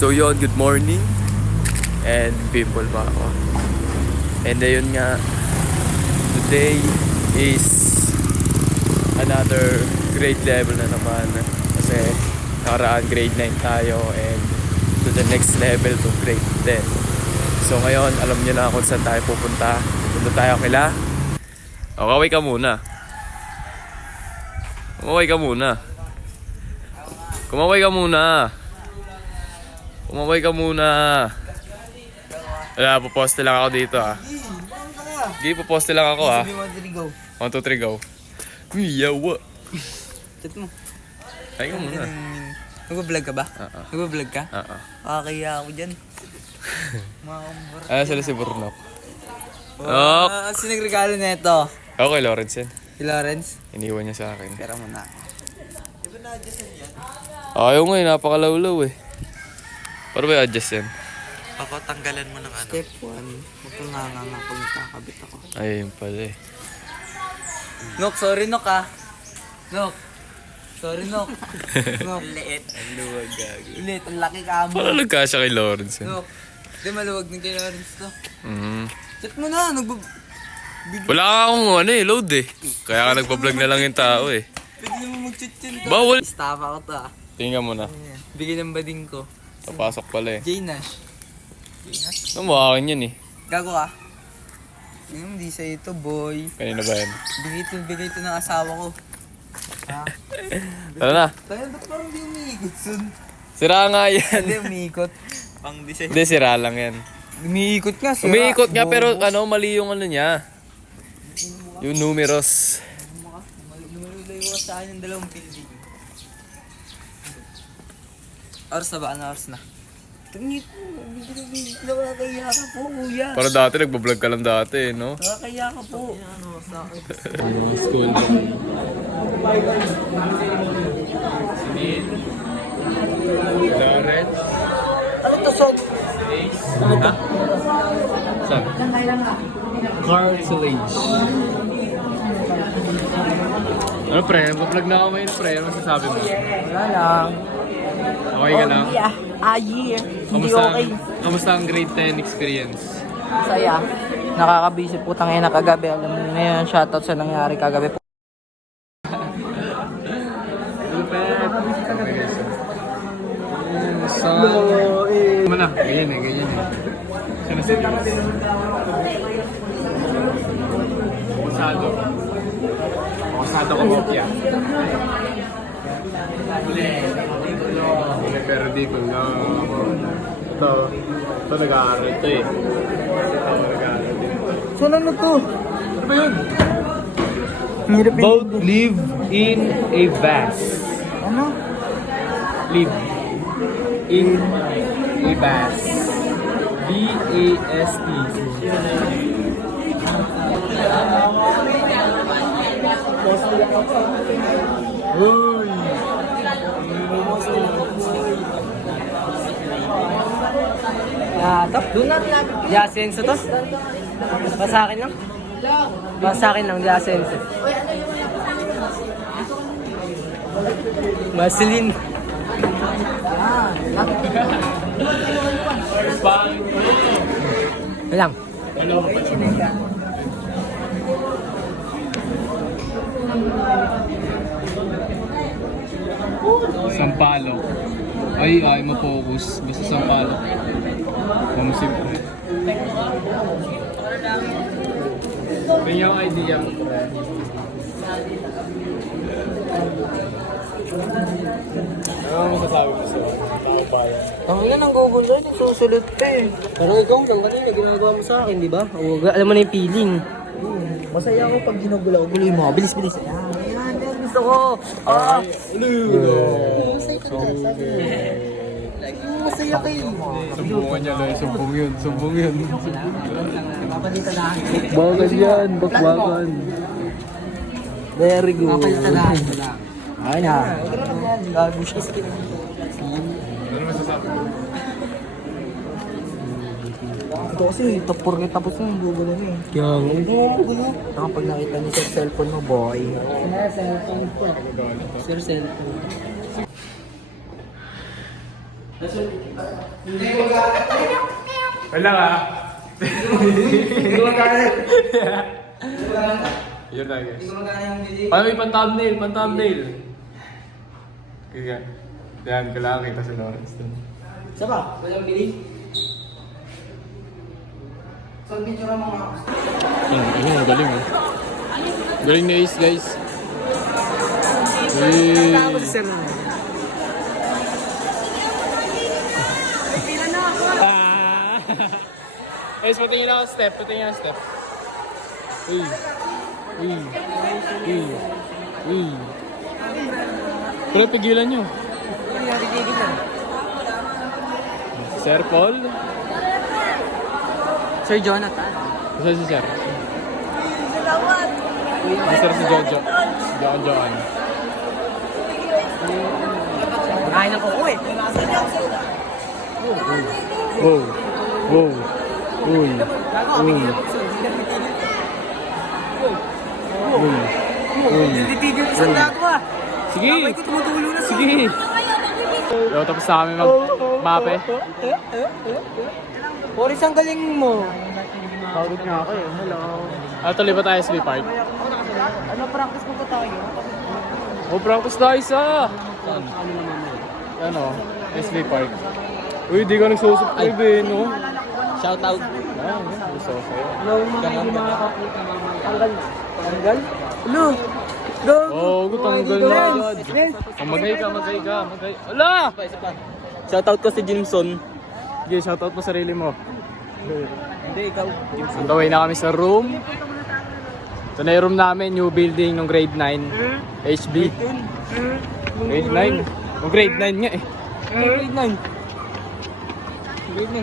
So yun, good morning. And pimple pa ako. And ayun nga, today is another grade level na naman. Kasi nakaraan grade 9 tayo and to the next level to grade 10. So ngayon, alam niyo na kung saan tayo pupunta. Pupunta tayo kila. O, kaway ka muna. Kumaway ka muna. Kumaway ka muna. Kumaway ka muna. Wala, puposte lang ako dito ah. Sige, puposte lang ako ah. 1, 2, 3, go. Yawa. Chat mo. Ay ka muna. Nag-vlog ka ba? Nag-vlog ka? Kaya ako dyan. Ah, sila si Burnok. Sino nagregalo na ito? Ako kay Lawrence yan. Si Lawrence? Iniwan niya sa akin. Pera mo na. Ayaw nga eh, napakalawlaw eh. Para ba i-adjust yan? Ako, tanggalan mo ng ano. Step 1. Huwag kang nga pag nakakabit ako. Ay, yun pala eh. Nok, sorry Nok ah. Nok. Sorry Nok. Nok. Liit. Ang luwag gago. Liit, ang laki ka mo. Paano nagkasya kay Lawrence yan? Nok. Di maluwag ng kay Lawrence to. Chat mo na, Wala ka akong ano eh, load eh. Kaya ka nagpa-vlog na lang yung tao eh. Pwede mo mag-chat yan. Bawal. Staff ako to ah. Tingnan mo na. Bigyan ng bading ko. Papasok pala eh. J-Nash. Ano mo akin yan eh. Gago ka? Hindi sa'yo ito, boy. Kanina ba yan? Bigay ito ng asawa ko. Tara na. Kaya ba't parang di umiikot sun? Sira nga yan. Hindi umiikot. Pang design. Hindi, sira lang yan. Umiikot nga, sira. Umiikot nga pero ano, mali yung ano niya. Yung numeros. Lumalayo ka sa akin yung dalawang building. Oras na ba? Ano oras na? Tingit mo, nakakaya ka po, kuya. Para dati, nagbablog ka lang dati, no? Nakakaya ka po. Ano oras na ako? School. Lawrence. Ano to, son? Ano to? Saan? Cartilage. Ano pre? Nagbablog na ako ngayon pre. Ano masasabi mo? Wala lang. Okay ka lang? Yeah. Hindi okay. Kamusta ang grade 10 experience? Saya. Nakakabisi po tangina kagabi. Alam mo na yan, shoutout sa nangyari kagabi po. Mana? Ganyan eh, ganyan eh. Sino si Pasado. Pasado ko bopya. Pero dito na ito nag-aaral ito eh. Saan ano to? Ano ba yun? Both live in a vase. Ano? Live in a vase. V-A-S-T. Uy! Doon natin natin. Jasenso to? Ba sa akin lang? Ba sa akin lang, Jasenso. Vaseline. Lang. Sampalo. Ay, ma-focus. Basta sampalo. Kamusim ko. Kanya yung idea mo. Ano masasabi mo sa tao bayan? Ang ina ng Google Drive, nagsusulit pa eh. Pero ikaw hanggang kanina, ginagawa mo sa akin, di ba? Alam mo na yung feeling. Masaya ako pag ginugulo ako. Guloy mo, bilis. Yan, gusto ko. Masaya kayo. Sumbungan niya lang, sumbong yun. Papalitan na. Bagan yan, bakbakan. Very good. Papalitan na. Ay na. Gago siya. Ano masasabi mo? Ito kasi, tapos na yung Google na eh. Kaya gulo. Pag nakita niyo sa cellphone mo, boy. Sir, cellphone. Wala ka. Gumagana. Yun tayo guys. Gumagana yung bili. Paano may pan-thumbnail? Kaya, yan, kailangan kita si Lawrence dun. Isa ba? Walang bili? Saan picture mo nga? Ang galing oh. Galing ni Ace guys. Hey. Tapos sir na. Ace, patingin ako step. Uy. Pero pigilan nyo. Sir Paul? Sir Jonathan. Isa si Sir. Sir si Jojo. Joan. Makain ako ko eh. Wow. Uy. Hindi titigil sa gago ah. Sige. Kamay ko tumutulo na. Sige. Yo, tapos na kami mag-mape. Boris, ang galing mo. Pagod nga ako eh. Hello. Tuloy ba tayo sa SB Park? Ano, practice mo ba tayo? Practice tayo sa... Ano? SB Park. Uy, di ka nagsusubscribe eh, no? Shout out. Gusto ko sa'yo. Hello, mga makakapunta. Tanggal. Hello. Go. Oo, tanggal na agad. Magay ka. Ala! Shout out ko si Jimson. Sige, shoutout mo sarili mo. Hindi, ikaw. On the way na kami sa room. Ito na yung room namin, new building ng grade 9. HB. Grade 9? Yung grade 9 nga eh. Grade 9.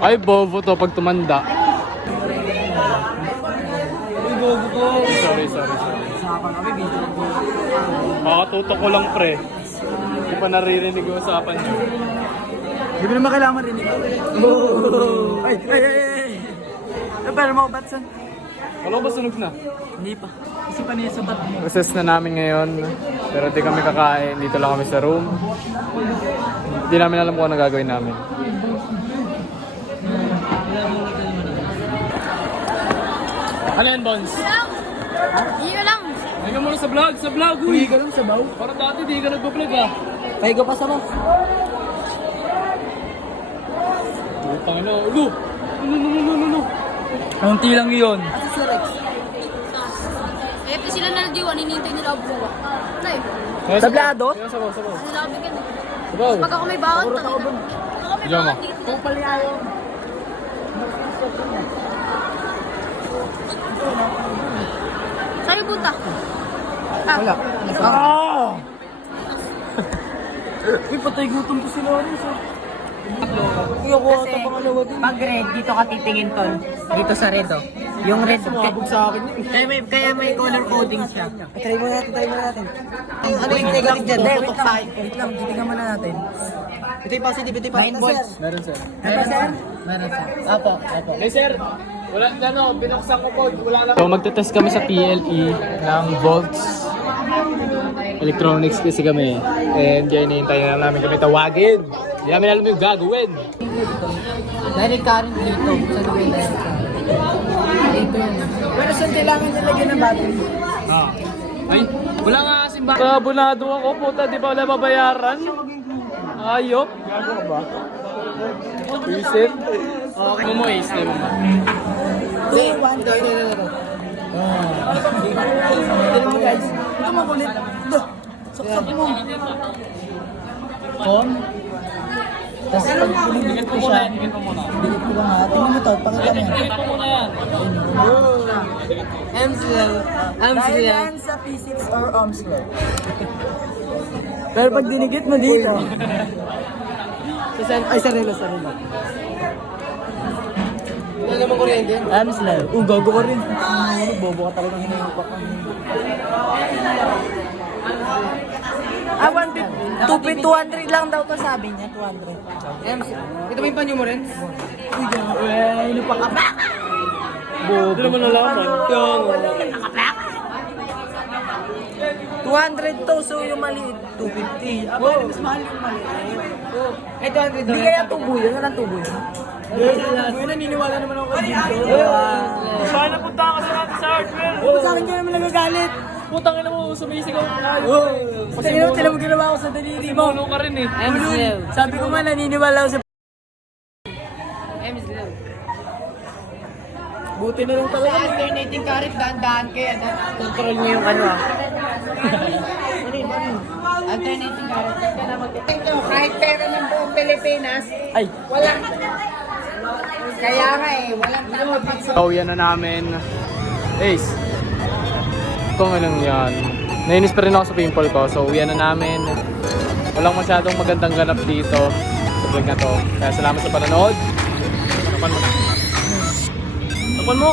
Ay, bobo to pag tumanda. Uy, gogo ko. Sorry. Usapan kami, video ko. Makatutok ko lang pre. Hindi pa naririnig yung usapan nyo. Hindi mo naman kailangan marinig. Ay. Pero mo batsan. Wala ba sunog na? Hindi pa. Kasi pa niya sabat. Recess na namin ngayon. Pero di kami kakain. Dito lang kami sa room. Hindi namin alam kung ano gagawin namin. Ano yan, Bones? Iyo lang. Ay ka muna sa vlog. Uy, ka lang sa baw. Parang dati di ka nag-vlog ah. Pahiga pa sa mo. Utang ina. Ulo! No. Kaunti lang yun. Kaya pa sila naladiwan, hinihintay nila ako buwa. Ano eh? Tablado? Sabaw. Ano lang bigyan eh. Sabaw. Pag ako may bawang, tangin na. Ako may Diyan mo. bawang dito. Saan yung punta? Wala. Ah! Uy, patay gutom ko si Lawrence ah. Uy, ako ata pangalawa din. Pag red, dito ka titingin tol. Dito sa red oh. Yung red, Sumabog sa akin yun. kaya may color coding siya. Try mo natin. Ano yung negative dyan? Tutok tayo. Wait lang, titingnan muna natin. Ito yung positive, ito yung 9 volts. Meron sir. Meron sir? Meron sir. Apo. Hey sir, wala ano, binuksan ko po, wala na. So magte-test kami sa PLE ng volts. Electronics kasi kami. And yan, hinihintay na namin kami tawagin. Hindi namin alam yung gagawin. Direct current dito. Saan na may direct current? Dito yun. Pero saan kailangan nilagyan ng battery? Ay, wala nga kasing ba? Abonado ako, puta, di ba wala babayaran? Ayop. Gago ka ba? Visit? Okay. Ano mo eh, stay mo ba? Hindi, one day. Ito mo guys. Ito makulit. Saksak mo. Phone. Tapos pag binigit ko siya, binigit ko nga. Tingnan mo to, pakita mo. Amstel. Dahil yan sa P6 or Amstel. Pero pag dinigit mo dito. Ay, sarilo. Wala naman kuryente. Amstel. Gago ka rin. Bobo ka talagang hinahipak ka. 200 lang daw to sabi niya, 200. Ito ba yung panyo mo rin? Ano pa ka ba? Hindi naman nalaman. Yung... 200 to, so yung maliit, 250. Aba, mas mahal yung maliit. Eh, 200 Hindi kaya tubo yun? Walang tubo yun? Hindi, naniniwala naman ako dito. Sana punta ka sa natin sa hardware. Sa akin ka naman nagagalit. Putang ina mo, sumisigaw ka tayo. Tinan mo ginawa ko sa daliri mo. Puno ka rin eh. Sabi ko nga, naniniwala ako sa... Buti na lang talaga. Sa alternating current, daan-daan kaya na. Control niyo yung ano ah. Alternating current. Ito, kahit pera ng buong Pilipinas, Ay. walang... Kaya nga eh, walang dapat So, yan na namin. Ace. Itong ilang yan. Nainis pa rin ako sa pimple ko. So, yan na namin. Walang masyadong magandang ganap dito sa vlog na to. Kaya salamat sa panonood. Tapan mo na. Tapan mo!